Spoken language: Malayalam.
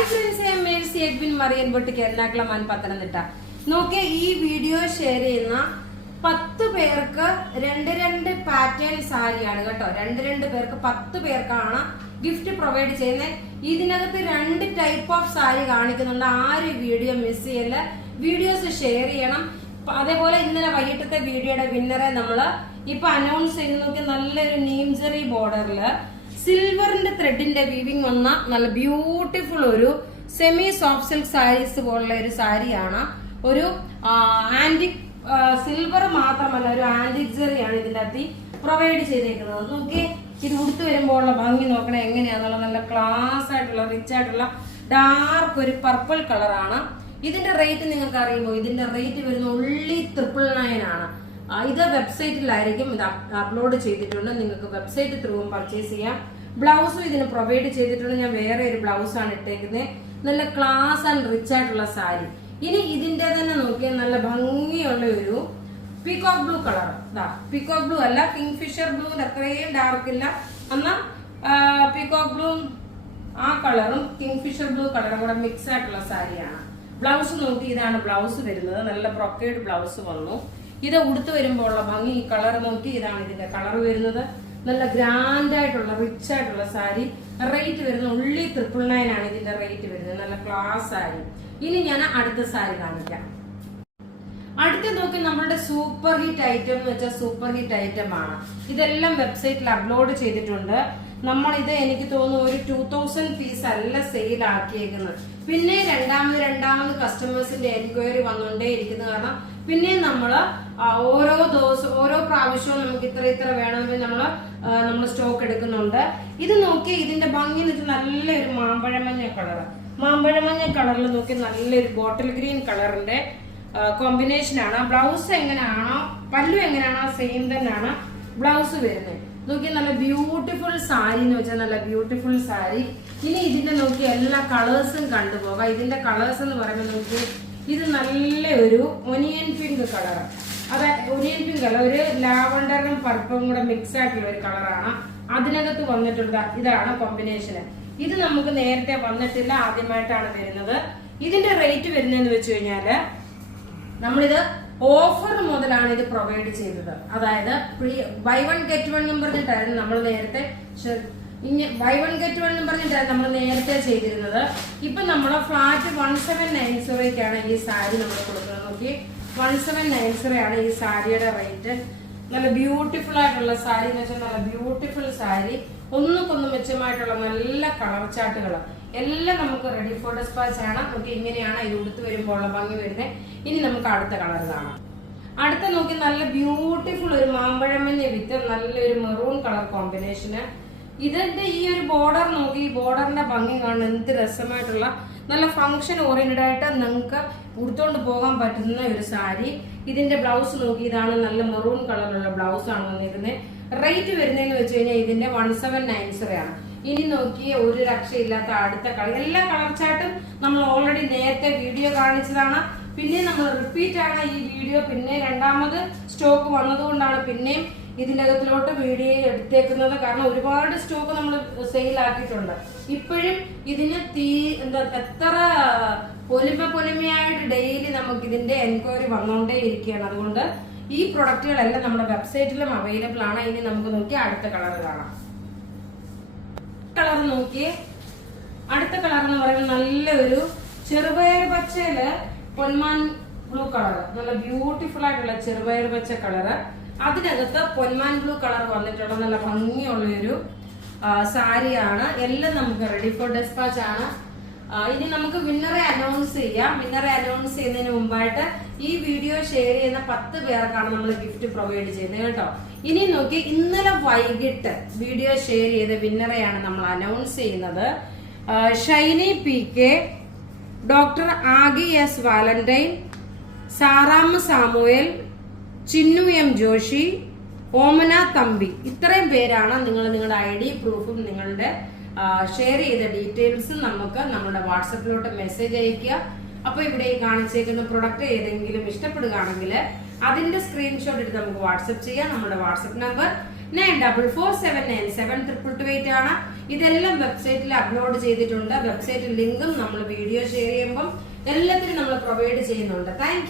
ഹായ് ഫ്രണ്ട്സ്, ഞാൻ മേഴ്സി എഡ്വിൻ മറിയൻ ബൊട്ടിക്ക് എറണാകുളം പത്തനംതിട്ട. നോക്കിയ ഈ വീഡിയോ ഷെയർ ചെയ്യുന്ന 10 പേർക്ക് രണ്ട് പാറ്റേൺ സാരിയാണ് കേട്ടോ. രണ്ട് പേർക്ക് 10 പേർക്കാണ് ഗിഫ്റ്റ് പ്രൊവൈഡ് ചെയ്യുന്നത്. ഇതിനകത്ത് 2 ടൈപ്പ് ഓഫ് സാരി കാണിക്കുന്നുണ്ട്. ആരും വീഡിയോ മിസ് ചെയ്യല്ല, വീഡിയോസ് ഷെയർ ചെയ്യണം. അതേപോലെ ഇന്നലെ വൈകിട്ടത്തെ വീഡിയോയുടെ വിന്നറെ നമ്മള് ഇപ്പൊ അനൗൺസ് ചെയ്ത് നോക്കി. നല്ലൊരു നീംജറി ബോർഡറില് സിൽവറിന്റെ ത്രെഡിന്റെ വീവിംഗ് വന്ന നല്ല ബ്യൂട്ടിഫുൾ ഒരു സെമി സോഫ്റ്റ് സിൽക്ക് സാരീസ് പോലുള്ള ഒരു സാരിയാണ്. ഒരു ആന്റിക് സിൽവർ മാത്രമല്ല, ഒരു ആന്റിക് ജെറിയാണ് ഇതിന്റെ അകത്ത് പ്രൊവൈഡ് ചെയ്തേക്കുന്നത്. നോക്കി, ഇത് ഉടുത്ത് വരുമ്പോഴുള്ള ഭംഗി നോക്കണേ എങ്ങനെയാന്നുള്ള നല്ല ക്ലാസ് ആയിട്ടുള്ള റിച്ച് ആയിട്ടുള്ള ഡാർക്ക് ഒരു പർപ്പിൾ കളറാണ്. ഇതിന്റെ റേറ്റ് നിങ്ങൾക്ക് അറിയുമോ? ഇതിന്റെ റേറ്റ് വരുന്ന only 999 ആണ്. ഇത് വെബ്സൈറ്റിലായിരിക്കും ഇത് അപ്ലോഡ് ചെയ്തിട്ടുണ്ട്. നിങ്ങൾക്ക് വെബ്സൈറ്റ് ത്രൂവും പർച്ചേസ് ചെയ്യാം. ബ്ലൗസും ഇതിന് പ്രൊവൈഡ് ചെയ്തിട്ടുണ്ട്. ഞാൻ വേറെ ഒരു ബ്ലൗസ് ആണ് ഇട്ടേക്കുന്നത്. നല്ല ക്ലാസ് ആൻഡ് റിച്ച് ആയിട്ടുള്ള സാരി. ഇനി ഇതിന്റെ തന്നെ നോക്കിയാൽ നല്ല ഭംഗിയുള്ള ഒരു peacock blue colour. Peacock blue അല്ല, കിങ് ഫിഷർ ബ്ലൂവിന്റെ അത്രയും ഡാർക്ക് ഇല്ല എന്നാ പീകോക്ക് ബ്ലൂ ആ കളറും കിങ് ഫിഷർ ബ്ലൂ കളറും കൂടെ മിക്സ് ആയിട്ടുള്ള സാരിയാണ്. ബ്ലൗസ് നോക്കി, ഇതാണ് ബ്ലൗസ് വരുന്നത്. നല്ല ബ്രൊക്കേഡ് ബ്ലൗസ് വന്നു. ഇത് ഉടുത്ത് വരുമ്പോൾ ഉള്ള ഭംഗി, ഈ കളർ നോക്കി, ഇതാണ് ഇതിന്റെ കളർ വരുന്നത്. നല്ല ഗ്രാൻഡ് ആയിട്ടുള്ള റിച്ച് ആയിട്ടുള്ള സാരി. റേറ്റ് വരുന്നത് only 999 ആണ് ഇതിന്റെ റേറ്റ് വരുന്നത്. നല്ല ക്ലാസ് സാരി. ഇനി ഞാൻ അടുത്ത സാരി കാണിക്കാം. അടുത്ത നോക്കി, നമ്മളുടെ സൂപ്പർ ഹിറ്റ് ഐറ്റം എന്ന് വെച്ചാൽ സൂപ്പർ ഹിറ്റ് ഐറ്റം ആണ്. ഇതെല്ലാം വെബ്സൈറ്റിൽ അപ്ലോഡ് ചെയ്തിട്ടുണ്ട്. നമ്മൾ ഇത് എനിക്ക് തോന്നുന്നു ഒരു 2000 പീസ് അല്ല സെയിൽ ആക്കിയേക്കുന്നത്. പിന്നെ രണ്ടാമത് കസ്റ്റമേഴ്സിന്റെ എൻക്വയറി വന്നുകൊണ്ടേ ഇരിക്കുന്നത്. കാരണം പിന്നെ നമ്മള് ഓരോ ദിവസവും ഓരോ പ്രാവശ്യവും നമുക്ക് ഇത്ര വേണമെങ്കിൽ നമ്മൾ സ്റ്റോക്ക് എടുക്കുന്നുണ്ട്. ഇത് നോക്കി, ഇതിന്റെ ഭംഗി എന്ന് വെച്ചാൽ നല്ലൊരു മാമ്പഴമഞ്ഞ കളർ. മാമ്പഴമഞ്ഞ കളറിൽ നോക്കി നല്ലൊരു ബോട്ടിൽ ഗ്രീൻ കളറിന്റെ കോമ്പിനേഷൻ ആണ്. ബ്ലൗസ് എങ്ങനെയാണോ, പല്ലു എങ്ങനെയാണോ സെയിം തന്നെയാണ് ബ്ലൗസ് വരുന്നത്. നോക്കി, നല്ല ബ്യൂട്ടിഫുൾ സാരി എന്ന് വെച്ചാൽ നല്ല ബ്യൂട്ടിഫുൾ സാരി. ഇനി ഇതിന്റെ നോക്കി എല്ലാ കളേഴ്സും കണ്ടുപോകാം. ഇതിന്റെ കളേഴ്സ് എന്ന് പറയുമ്പോൾ നോക്കി, ഇത് നല്ല ഒരു ഒനിയൻ പിങ്ക് കളർ. അതായത് ഒനിയൻ പിങ്ക് അല്ല, ഒരു ലാവണ്ടറും പർപ്പിളും കൂടെ മിക്സ് ആയിട്ടുള്ള ഒരു കളറാണ് അതിനകത്ത് വന്നിട്ടുള്ള. ഇതാണ് കോമ്പിനേഷന്. ഇത് നമുക്ക് നേരത്തെ വന്നിട്ടില്ല, ആദ്യമായിട്ടാണ് വരുന്നത്. ഇതിന്റെ റേറ്റ് വരുന്നതെന്ന് വെച്ച് കഴിഞ്ഞാല് നമ്മളിത് ഓഫർ മുതലാണ് ഇത് പ്രൊവൈഡ് ചെയ്തത്. അതായത് ബൈ വൺ ഗെറ്റ് വൺ എന്ന് പറഞ്ഞിട്ടായിരുന്നു നമ്മൾ നേരത്തെ നമ്മൾ നേരത്തെ ചെയ്തിരുന്നത്. ഇപ്പൊ നമ്മള് ഫ്ലാറ്റ് 1790 ഈ സാരി നമ്മൾ കൊടുക്കുന്നത്. നോക്കി, 1790 ആണ് ഈ സാരിയുടെ റേറ്റ്. നല്ല ബ്യൂട്ടിഫുൾ ആയിട്ടുള്ള സാരി എന്ന് വെച്ചാൽ നല്ല ബ്യൂട്ടിഫുൾ സാരി. ഒന്നുകൊന്ന് മെച്ചമായിട്ടുള്ള നല്ല കളർ ചാർട്ടുകൾ എല്ലാം നമുക്ക് റെഡി ഫോർ ഡിസ്പാച്ച് ആണ്. നമുക്ക് ഇങ്ങനെയാണ് ഇത് ഉടുത്ത് വരുമ്പോൾ ഉള്ള ഭംഗി വരുന്നത്. ഇനി നമുക്ക് അടുത്ത കളർ കാണാം. അടുത്ത നോക്കി, നല്ല ബ്യൂട്ടിഫുൾ ഒരു മാമ്പഴമഞ്ഞ വിത്ത് നല്ലൊരു മെറൂൺ കളർ കോമ്പിനേഷന്. ഇതിന്റെ ഈ ഒരു ബോർഡർ നോക്കി, ഈ ബോർഡറിന്റെ ഭംഗി കാണുന്ന എന്ത് രസമായിട്ടുള്ള നല്ല ഫംഗ്ഷൻ ഓറിയന്റഡ് ആയിട്ട് നിങ്ങൾക്ക് ഉടുത്തോണ്ട് പോകാൻ പറ്റുന്ന ഒരു സാരി. ഇതിന്റെ ബ്ലൗസ് നോക്കി, ഇതാണ് നല്ല മെറൂൺ കളറിലുള്ള ബ്ലൗസ് ആണ് വന്നിരുന്നത്. റേറ്റ് വരുന്നതെന്ന് വെച്ച് കഴിഞ്ഞാൽ ഇതിന്റെ 1790 ആണ്. ഇനി നോക്കിയ ഒരു രക്ഷയില്ലാത്ത അടുത്ത കളർ. എല്ലാ കളർ ചാർട്ടും നമ്മൾ ഓൾറെഡി നേരത്തെ വീഡിയോ കാണിച്ചതാണ്. പിന്നെ നമ്മൾ റിപ്പീറ്റ് ആണ് ഈ വീഡിയോ. പിന്നെ രണ്ടാമത് സ്റ്റോക്ക് വന്നതുകൊണ്ടാണ് പിന്നെയും ഇതിന്റെ അകത്തിലോട്ട് വീഡിയോ എടുത്തേക്കുന്നത്. കാരണം ഒരുപാട് സ്റ്റോക്ക് നമ്മൾ സെയിൽ ആക്കിയിട്ടുണ്ട്. ഇപ്പോഴും ഇതിന് എത്ര പൊലിമയായിട്ട് ഡെയിലി നമുക്ക് ഇതിന്റെ എൻക്വയറി വന്നുകൊണ്ടേ ഇരിക്കുകയാണ്. അതുകൊണ്ട് ഈ പ്രൊഡക്റ്റുകളെല്ലാം നമ്മുടെ വെബ്സൈറ്റിലും അവൈലബിൾ ആണ്. ഇനി നമുക്ക് നോക്കി അടുത്ത കളർ കാണാം. കളർ നോക്കി, അടുത്ത കളർ എന്ന് പറയുന്നത് നല്ലൊരു ചെറുപയർ പച്ചയില് പൊന്മാൻ ബ്ലൂ കളർ. നല്ല ബ്യൂട്ടിഫുൾ ആയിട്ടുള്ള ചെറുപയർ പച്ച കളറ്. അതിനകത്ത് പൊന്മാൻ ബ്ലൂ കളർ വന്നിട്ടുള്ള നല്ല ഭംഗിയുള്ള ഒരു സാരിയാണ്. എല്ലാം നമുക്ക് റെഡി ഫോർ ഡിസ്പാച്ച് ആണ്. ഇനി നമുക്ക് വിന്നറെ അനൗൺസ് ചെയ്യാം. വിന്നറെ അനൗൺസ് ചെയ്യുന്നതിന് മുമ്പായിട്ട് ഈ വീഡിയോ ഷെയർ ചെയ്യുന്ന 10 പേർക്കാണ് നമ്മൾ ഗിഫ്റ്റ് പ്രൊവൈഡ് ചെയ്യുന്നത് കേട്ടോ. ഇനി നോക്കി, ഇന്നലെ വൈകിട്ട് വീഡിയോ ഷെയർ ചെയ്ത വിന്നറെയാണ് നമ്മൾ അനൗൺസ് ചെയ്യുന്നത്. Shiny PK, doctor Aggie S Valentine, Saramma Samuel, Chinnu M Joshi, Omana Thampi. ഇത്രയും പേരാണ് നിങ്ങളുടെ ID പ്രൂഫും നിങ്ങളുടെ ഷെയർ ചെയ്ത ഡീറ്റെയിൽസും നമുക്ക് നമ്മുടെ വാട്സപ്പിലോട്ട് മെസ്സേജ് അയക്കുക. അപ്പൊ ഇവിടെ കാണിച്ചേക്കുന്ന പ്രൊഡക്റ്റ് ഏതെങ്കിലും ഇഷ്ടപ്പെടുകയാണെങ്കിൽ അതിന്റെ സ്ക്രീൻഷോട്ട് എടുത്ത് നമുക്ക് വാട്സപ്പ് ചെയ്യാം. നമ്മുടെ വാട്സപ്പ് നമ്പർ 9447972228 ആണ്. ഇതെല്ലാം വെബ്സൈറ്റിൽ അപ്ലോഡ് ചെയ്തിട്ടുണ്ട്. വെബ്സൈറ്റ് ലിങ്കും നമ്മൾ വീഡിയോ ഷെയർ ചെയ്യുമ്പോൾ എല്ലാത്തിനും നമ്മൾ പ്രൊവൈഡ് ചെയ്യുന്നുണ്ട്. താങ്ക്